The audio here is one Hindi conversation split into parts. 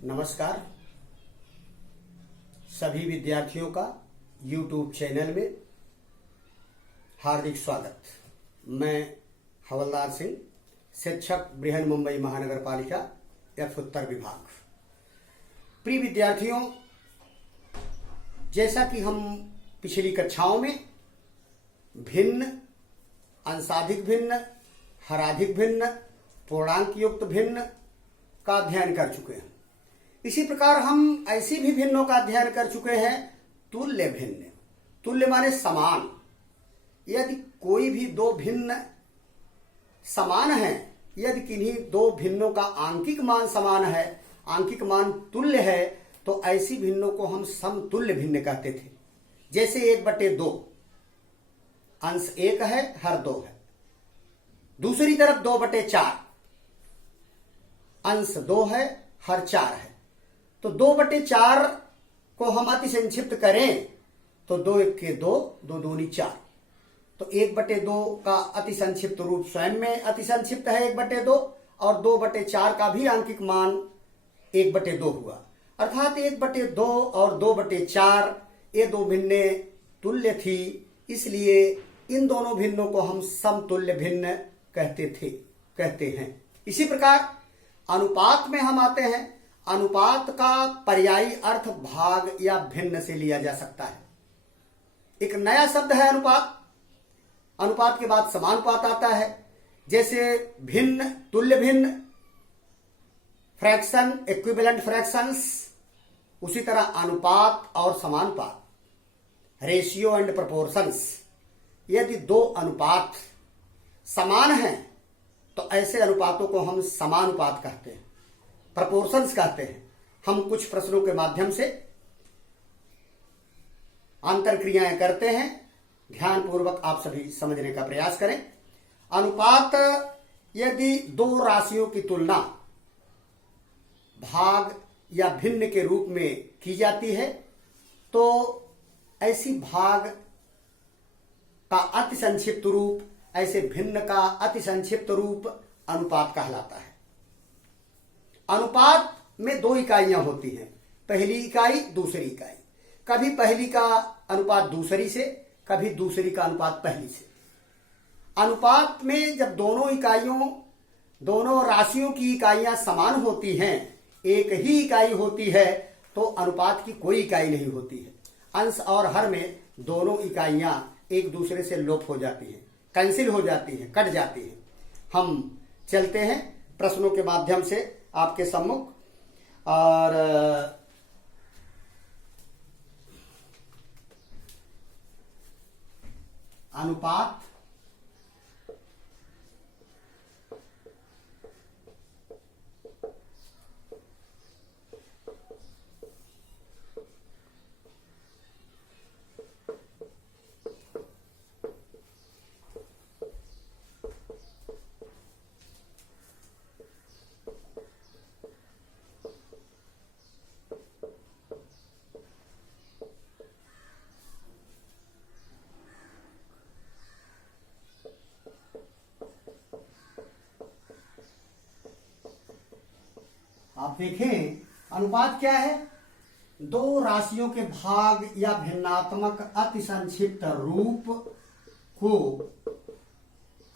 नमस्कार सभी विद्यार्थियों का YouTube चैनल में हार्दिक स्वागत। मैं हवलदार सिंह, शिक्षक बृहन मुंबई महानगर पालिका एफ उत्तर विभाग। प्रिय विद्यार्थियों, जैसा कि हम पिछली कक्षाओं में भिन्न, अंशाधिक भिन्न, हराधिक भिन्न, पूर्णांक युक्त भिन्न का अध्ययन कर चुके हैं। इसी प्रकार हम ऐसी भी भिन्नों का अध्ययन कर चुके हैं तुल्य भिन्न। तुल्य माने समान। यदि कोई भी दो भिन्न समान है, यदि किन्हीं दो भिन्नों का आंकिक मान समान है, आंकिक मान तुल्य है, तो ऐसी भिन्नों को हम समतुल्य भिन्न कहते थे। जैसे 1/2, अंश 1 है, हर 2 है। दूसरी तरफ 2/4, अंश 2 है, हर 4 है। तो 2/4 को हम अति संक्षिप्त करें तो 2 1 के 2, 2 दूनी 4। तो 1/2 का अति संक्षिप्त रूप स्वयं में अति संक्षिप्त है 1/2, और 2/4 का भी आंकिक मान 1/2 हुआ। अर्थात 1/2 और 2/4 ये दो भिन्ने तुल्य थी, इसलिए इन दोनों भिन्नों को हम समतुल्य भिन्न कहते हैं। इसी प्रकार अनुपात में हम आते हैं। अनुपात का पर्यायी अर्थ भाग या भिन्न से लिया जा सकता है। एक नया शब्द है अनुपात। अनुपात के बाद समानुपात आता है। जैसे भिन्न, तुल्य भिन्न, फ्रैक्शन, इक्विवेलेंट फ्रैक्शंस, उसी तरह अनुपात और समानुपात, रेशियो एंड प्रोपोर्शंस। यदि दो अनुपात समान हैं तो ऐसे अनुपातों को हम समानुपात कहते हैं, प्रोपोर्शंस कहते हैं। हम कुछ प्रश्नों के माध्यम से अंतरक्रियाएं करते हैं। ध्यानपूर्वक आप सभी समझने का प्रयास करें। अनुपात, यदि दो राशियों की तुलना भाग या भिन्न के रूप में की जाती है तो ऐसी भाग का अति संक्षिप्त रूप, ऐसे भिन्न का अति संक्षिप्त रूप अनुपात कहलाता है। अनुपात में दो इकाइयां होती हैं, पहली इकाई, दूसरी इकाई। कभी पहली का अनुपात दूसरी से, कभी दूसरी का अनुपात पहली से। अनुपात में जब दोनों राशियों की इकाइयां समान होती हैं, एक ही इकाई होती है, तो अनुपात की कोई इकाई नहीं होती है। अंश और हर में दोनों इकाइयां एक दूसरे से लोप हो जाती हैं, कैंसिल हो जाती हैं, कट जाती हैं। हम चलते हैं प्रश्नों के माध्यम से आपके सम्मुख। और अनुपात आप देखें, अनुपात क्या है? दो राशियों के भाग या भिन्नात्मक अति संक्षिप्त रूप को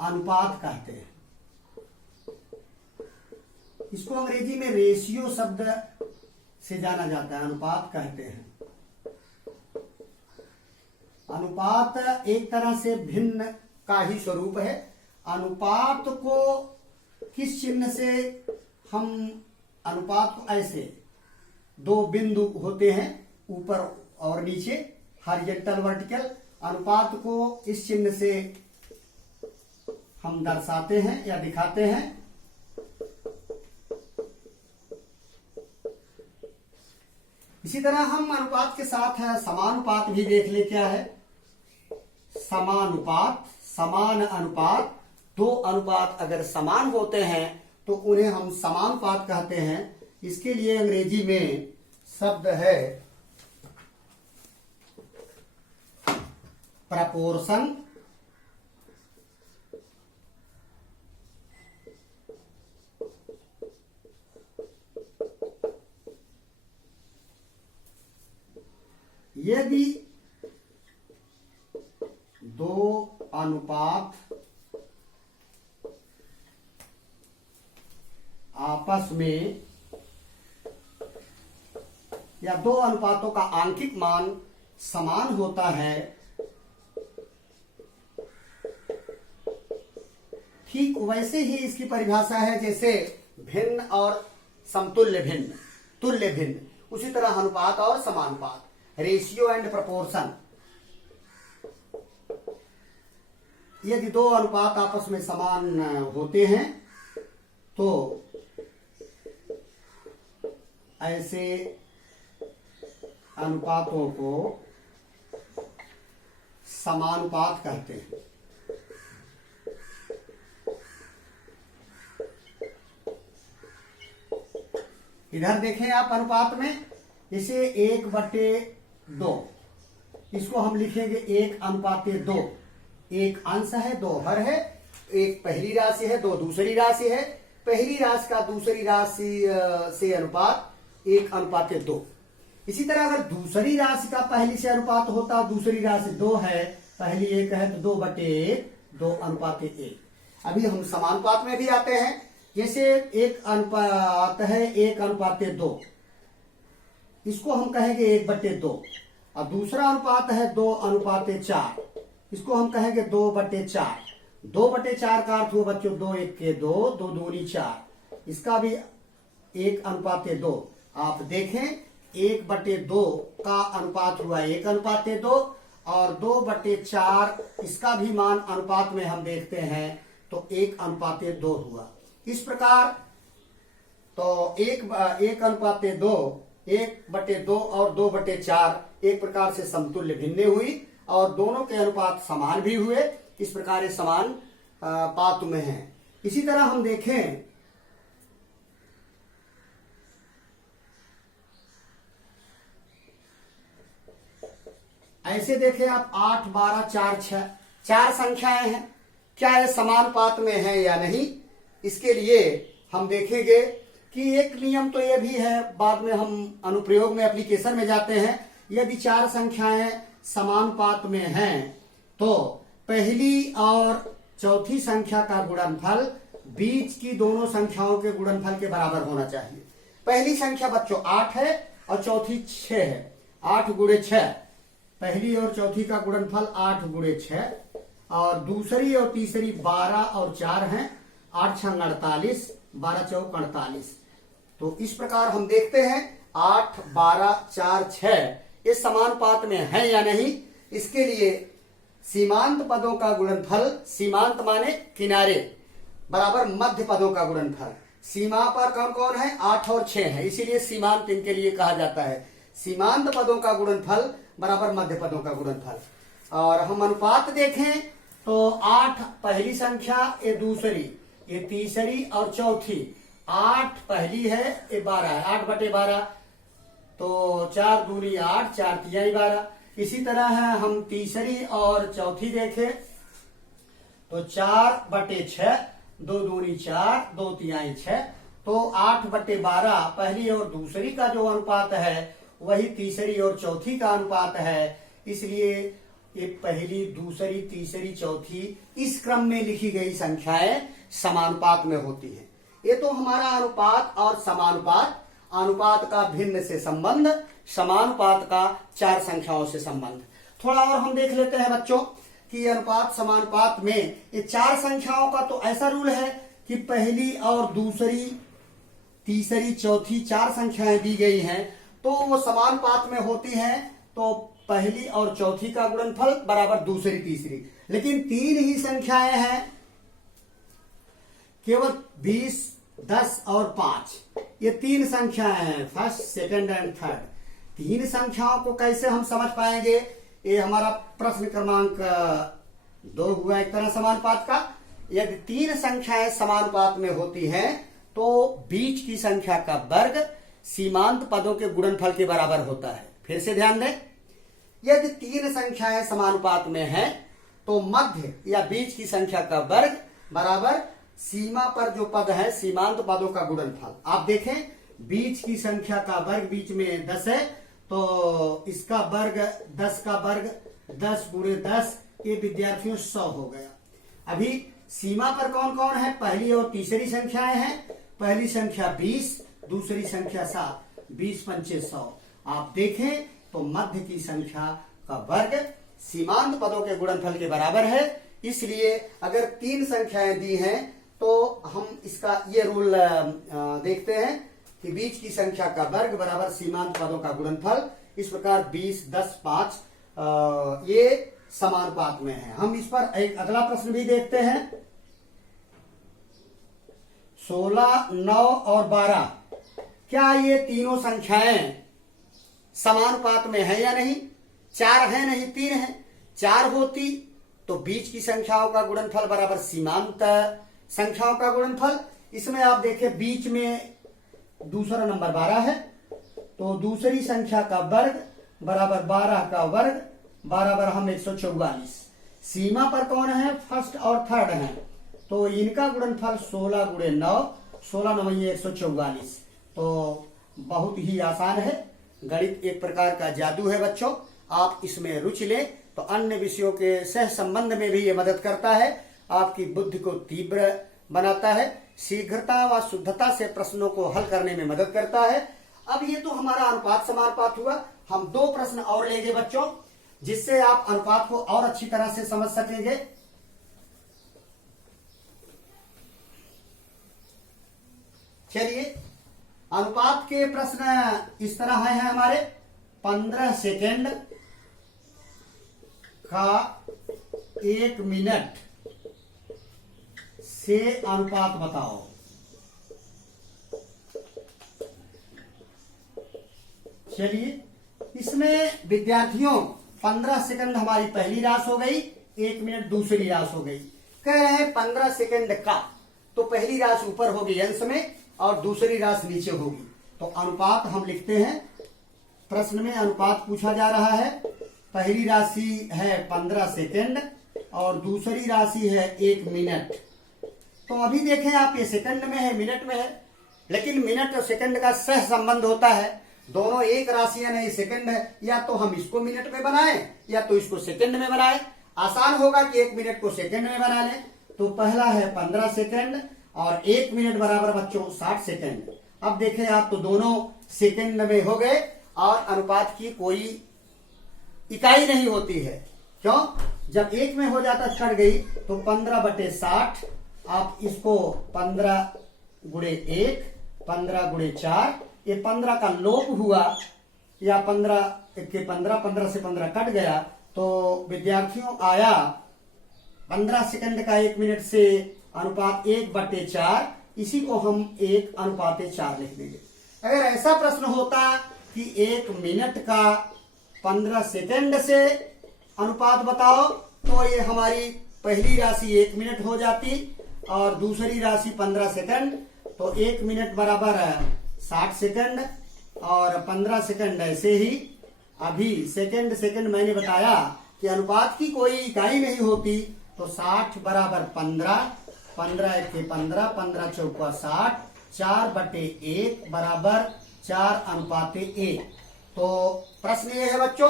अनुपात कहते हैं। इसको अंग्रेजी में रेशियो शब्द से जाना जाता है, अनुपात कहते हैं। अनुपात एक तरह से भिन्न का ही स्वरूप है। अनुपात को किस चिन्ह से हम, अनुपात को ऐसे दो बिंदु होते हैं ऊपर और नीचे, हॉरिजॉन्टल वर्टिकल। अनुपात को इस चिन्ह से हम दर्शाते हैं या दिखाते हैं। इसी तरह हम अनुपात के साथ समानुपात भी देख ले। क्या है समानुपात? समान अनुपात, दो अनुपात अगर समान होते हैं तो उन्हें हम समानुपात कहते हैं। इसके लिए अंग्रेजी में शब्द है प्रपोर्शन। यदि दो अनुपात आपस में या दो अनुपातों का आंकिक मान समान होता है, ठीक वैसे ही इसकी परिभाषा है जैसे भिन्न और समतुल्य भिन्न, तुल्य भिन्न, उसी तरह अनुपात और समानुपात, रेशियो एंड प्रोपोर्शन। यदि दो अनुपात आपस में समान होते हैं तो ऐसे अनुपातों को समानुपात कहते हैं। इधर देखें आप अनुपात में, इसे 1/2, इसको हम लिखेंगे 1:2। एक अंश है, 2 हर है, एक पहली राशि है, 2 दूसरी राशि है। पहली राशि का दूसरी राशि से अनुपात 1:2। इसी तरह अगर दूसरी राशि का पहली से अनुपात होता, दूसरी राशि 2 है, पहली 1 है तो 2/1, 2:1। अभी हम समानुपात में भी आते हैं, जैसे एक अनुपात है 1:2, इसको हम कहेंगे 1/2। और दूसरा अनुपात है 2:4, इसको हम कहेंगे 2/4। 2/4 का अर्थ हुआ बच्चों 2 1 के 2, 2 दूनी 4, इसका भी 1:2। आप देखें 1/2 का अनुपात हुआ 1:2 और 2/4 इसका भी मान अनुपात में हम देखते हैं तो 1:2 हुआ। इस प्रकार तो 1:2, 1/2 और 2/4 एक प्रकार से समतुल्य भिन्न हुई और दोनों के अनुपात समान भी हुए। इस प्रकार ये समान पात में है। इसी तरह हम देखें ऐसे देखें आप 8, 12, 4, 6 चार संख्याएं हैं, क्या ये समानुपात में है या नहीं। इसके लिए हम देखेंगे कि एक नियम तो ये भी है, बाद में हम अनुप्रयोग में एप्लीकेशन में जाते हैं। यदि चार संख्याएं समानुपात में हैं तो पहली और चौथी संख्या का गुणनफल बीच की दोनों संख्याओं के गुणनफल के बराबर होना चाहिए। पहली संख्या बच्चों 8 है और चौथी 6 है, 8 गुणे 6, पहली और चौथी का गुणनफल 8 गुणे 6, और दूसरी और तीसरी 12 और 4 हैं, 8 6 48, 12 4 48। तो इस प्रकार हम देखते हैं 8, 12, 4, 6 ये समानुपात में है या नहीं। इसके लिए सीमांत पदों का गुणनफल, सीमांत माने किनारे, बराबर मध्य पदों का गुणनफल। सीमा पर कौन कौन है, 8 और 6 है, इसीलिए सीमांत इनके लिए कहा जाता है। सीमांत पदों का गुणनफल बराबर मध्य पदों का गुणनफल। और हम अनुपात देखें तो 8 पहली संख्या, ये दूसरी, ये तीसरी और चौथी। 8 पहली है, ये 12 है, 8/12, तो 4 दूनी 8, 4 तिहाई 12। इसी तरह है हम तीसरी और चौथी देखें तो 4/6, 2 दूनी 4, 2 तिहाई 6, तो 8/12 पहली और दूसरी का जो अनुपात है वही तीसरी और चौथी का अनुपात है। इसलिए ये पहली, दूसरी, तीसरी, चौथी इस क्रम में लिखी गई संख्याएं समानुपात में होती हैं। ये तो हमारा अनुपात और समानुपात, अनुपात का भिन्न से संबंध, समानुपात का चार संख्याओं से संबंध। थोड़ा और हम देख लेते हैं बच्चों कि अनुपात समानुपात में ये चार संख्याओं का तो ऐसा रूल है कि पहली और दूसरी, तीसरी, चौथी चार संख्याएं दी गई हैं तो वो समानुपात में होती हैं, तो पहली और चौथी का गुणनफल बराबर दूसरी, तीसरी। लेकिन 3 ही संख्याएं हैं, केवल 20, 10 और 5, ये 3 संख्याएं हैं, फर्स्ट, सेकंड एंड थर्ड। 3 संख्याओं को कैसे हम समझ पाएंगे, ये हमारा प्रश्न क्रमांक 2 हुआ एक तरह समानुपात का। यदि 3 संख्याएं समानुपात में होती हैं तो बीच की संख्या का वर्ग सीमांत पदों के गुणनफल के बराबर होता है। फिर से ध्यान दें, यदि 3 संख्याएं समानुपात में हैं तो मध्य या बीच की संख्या का वर्ग बराबर सीमा पर जो पद है सीमांत पदों का गुणनफल। आप देखें बीच की संख्या का वर्ग, बीच में 10 है तो इसका वर्ग 10 का वर्ग 10 गुणे 10, ये विद्यार्थियों 100 हो गया। अभी सीमा पर कौन कौन है, पहली और तीसरी संख्याएं हैं। पहली संख्या 20, दूसरी संख्या 7, 20 पंचे 100। आप देखें तो मध्य की संख्या का वर्ग सीमांत पदों के गुणनफल के बराबर है। इसलिए अगर 3 संख्याएं दी हैं तो हम इसका ये रूल देखते हैं कि बीच की संख्या का वर्ग बराबर सीमांत पदों का गुणनफल। इस प्रकार 20, 10, 5 ये समानुपात में है। हम इस पर एक अगला प्रश्न भी देखते हैं। 16, 9 और 12, क्या ये तीनों संख्याएं समानुपात में है या नहीं? 4 है नहीं, 3 है। 4 होती तो बीच की संख्याओं का गुणनफल बराबर सीमांत संख्याओं का गुणनफल। इसमें आप देखें बीच में दूसरा नंबर 12 है, तो दूसरी संख्या का वर्ग बराबर 12 का वर्ग बराबर हम 144। सीमा पर कौन है, फर्स्ट और थर्ड है, तो इनका गुणनफल 16 गुणे 9, 16 9 144। तो बहुत ही आसान है। गणित एक प्रकार का जादू है बच्चों। आप इसमें रुचि लें तो अन्य विषयों के सह संबंध में भी ये मदद करता है, आपकी बुद्धि को तीव्र बनाता है, शीघ्रता व शुद्धता से प्रश्नों को हल करने में मदद करता है। अब ये तो हमारा अनुपात समानुपात हुआ। हम 2 प्रश्न और लेंगे बच्चों, जिससे आप अनुपात को और अच्छी तरह से समझ सकेंगे। चलिए, अनुपात के प्रश्न इस तरह हैं हमारे। 15 सेकेंड का 1 मिनट से अनुपात बताओ। चलिए, इसमें विद्यार्थियों 15 सेकंड हमारी पहली राशि हो गई, 1 मिनट दूसरी राशि हो गई। कह रहे हैं 15 सेकंड का, तो पहली राशि ऊपर होगी अंश में और दूसरी राशि नीचे होगी। तो अनुपात हम लिखते हैं। प्रश्न में अनुपात पूछा जा रहा है। पहली राशि है 15 सेकंड और दूसरी राशि है 1 मिनट। तो अभी देखें आप, ये सेकंड में है, मिनट में है, लेकिन मिनट और सेकंड का सह संबंध होता है। दोनों एक राशि है, नहीं सेकंड है। या तो हम इसको मिनट में बनाएं या तो इसको सेकंड में बनाएं। आसान होगा कि 1 मिनट को सेकंड में बना लें। तो पहला है 15 सेकंड और 1 मिनट बराबर बच्चों 60 सेकंड। अब देखें आप, तो दोनों सेकंड में हो गए और अनुपात की कोई इकाई नहीं होती है। क्यों? जब 1 में हो जाता चढ़ गई तो 15/60। आप इसको 15 गुणे 1, 15 गुणे 4, ये 15 का लोप हुआ या 15 के 15, 15 से 15 कट गया, तो विद्यार्थियों आया 15 सेकंड का 1 मिनट से अनुपात 1/4। इसी को हम 1/4 लिख देंगे। अगर ऐसा प्रश्न होता कि 1 मिनट का 15 सेकंड से अनुपात बताओ, तो ये हमारी पहली राशि 1 मिनट हो जाती और दूसरी राशि 15 सेकंड। तो 1 मिनट बराबर 60 सेकंड और 15 सेकंड ऐसे ही। अभी सेकंड मैंने बताया कि अनुपात की कोई इकाई नहीं होती। तो 60 बराबर 15, 15 1 15, 15 चौका 60, 4/1 बराबर 4:1। तो प्रश्न ये है बच्चों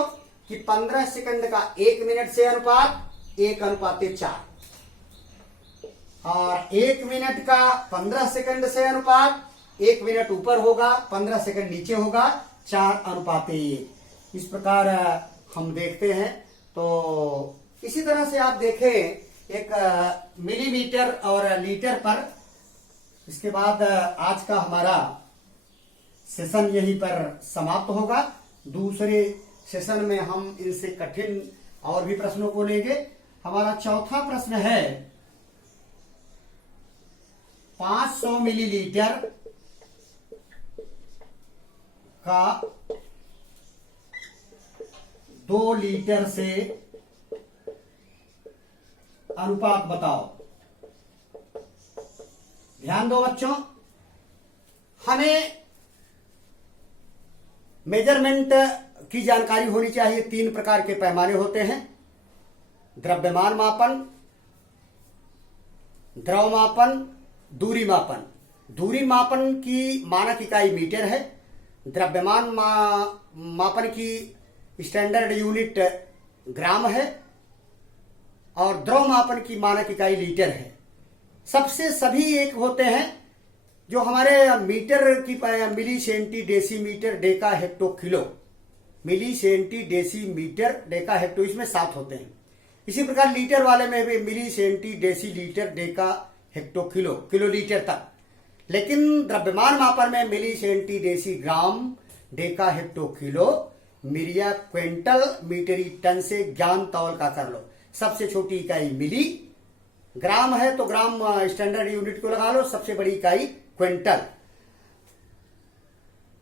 कि 15 सेकंड का 1 मिनट से अनुपात 1:4 और 1 मिनट का 15 सेकंड से अनुपात 1 मिनट ऊपर होगा, 15 सेकंड नीचे होगा, 4:1। इस प्रकार हम देखते हैं। तो इसी तरह से आप देखें एक मिलीमीटर और लीटर पर। इसके बाद आज का हमारा सेशन यहीं पर समाप्त होगा। दूसरे सेशन में हम इनसे कठिन और भी प्रश्नों को लेंगे। हमारा चौथा प्रश्न है 500 मिलीलीटर का 2 लीटर से अनुपात बताओ। ध्यान दो बच्चों, हमें मेजरमेंट की जानकारी होनी चाहिए। 3 प्रकार के पैमाने होते हैं: द्रव्यमान मापन, द्रव मापन, दूरी मापन। दूरी मापन की मानक इकाई मीटर है द्रव्यमान मापन की स्टैंडर्ड यूनिट ग्राम है और द्रव मापन की मानक इकाई लीटर है। सबसे सभी एक होते हैं जो हमारे मीटर की milli centi decimetre deca hecto kilo, milli centi decimetre deca hecto, इसमें 7 होते हैं। इसी प्रकार लीटर वाले में भी milli centi decilitre deca hecto kilo, kilolitre तक। लेकिन द्रव्यमान मापन में milli centi decigram deca hecto kilo myria quintal मीटरी टन से ज्ञान तौल का कर लो। सबसे छोटी इकाई मिली, ग्राम है तो ग्राम स्टैंडर्ड यूनिट को लगा लो, सबसे बड़ी इकाई क्विंटल,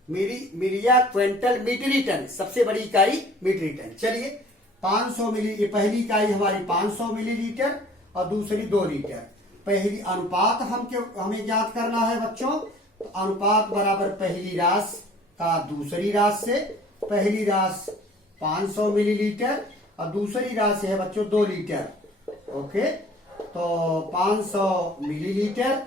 मिरिया क्विंटल मीटरी टन, सबसे बड़ी इकाई मीटरी टन। चलिए 500 मिली, ये पहली इकाई हमारी 500 मिलीलीटर और दूसरी 2 लीटर। पहली अनुपात हमें ज्ञात करना है बच्चों, तो अनुपात बराबर पहली रास का दूसरी रास से। पहली रास 500 मिलीलीटर और दूसरी रास है बच्चों 2 लीटर। ओके, तो 500 मिलीलीटर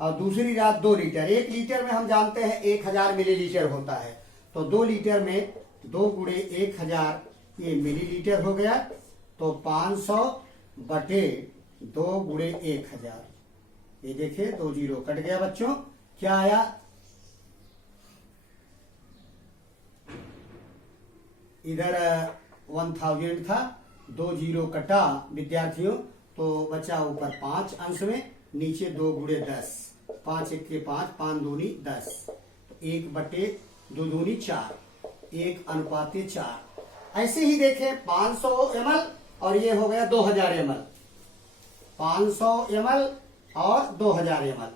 और दूसरी रास 2 लीटर। 1 लीटर में हम जानते हैं 1000 मिलीलीटर होता है, तो 2 लीटर में 2 गुणे 1000 ये मिलीलीटर हो गया। तो 500 बटे 2 गुणे 1000, ये देखिए 2 जीरो कट गया बच्चों, क्या आया? इधर 1000 था, 2 जीरो कटा विद्यार्थियों, तो बचा ऊपर 5 अंश में, नीचे 2 गुणे 10, 5 1 के 5, 5 दूनी 10, तो 1 बटे 2 दूनी 4, 1 अनुपाते 4। ऐसे ही देखें 500 ml और ये हो गया 2000 ml, 500 ml और 2000 ml,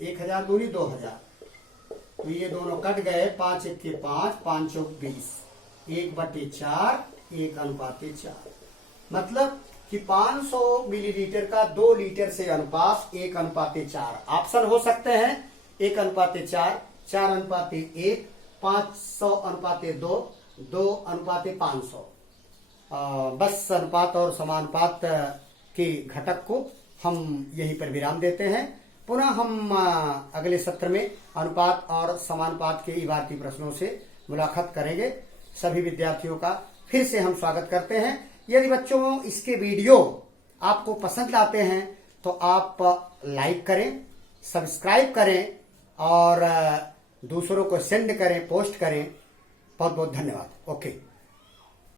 1000 दूनी 2000, तो ये दोनों कट गए, 5 1 के 5, 5 चौक 20, 1 बटे 4, 1 अनुपाते 4। मतलब कि 500 मिलीलीटर का 2 लीटर से अनुपात 1 अनुपाते 4। ऑप्शन हो सकते हैं 1 अनुपाते 4, 4 अनुपाते 1, 500 अनुपाते 2, 2 अनुपाते 500। बस अनुपात और समानुपात के घटक को हम यहीं पर विराम देते हैं। पुनः हम अगले सत्र में अनुपात और समानुपात के इबारती प्रश्नों से मुलाकात करेंगे। सभी विद्यार्थियों का फिर से हम स्वागत करते हैं। यदि बच्चों इसके वीडियो आपको पसंद आते हैं तो आप लाइक करें, सब्सक्राइब करें और दूसरों को सेंड करें, पोस्ट करें। बहुत बहुत धन्यवाद। ओके।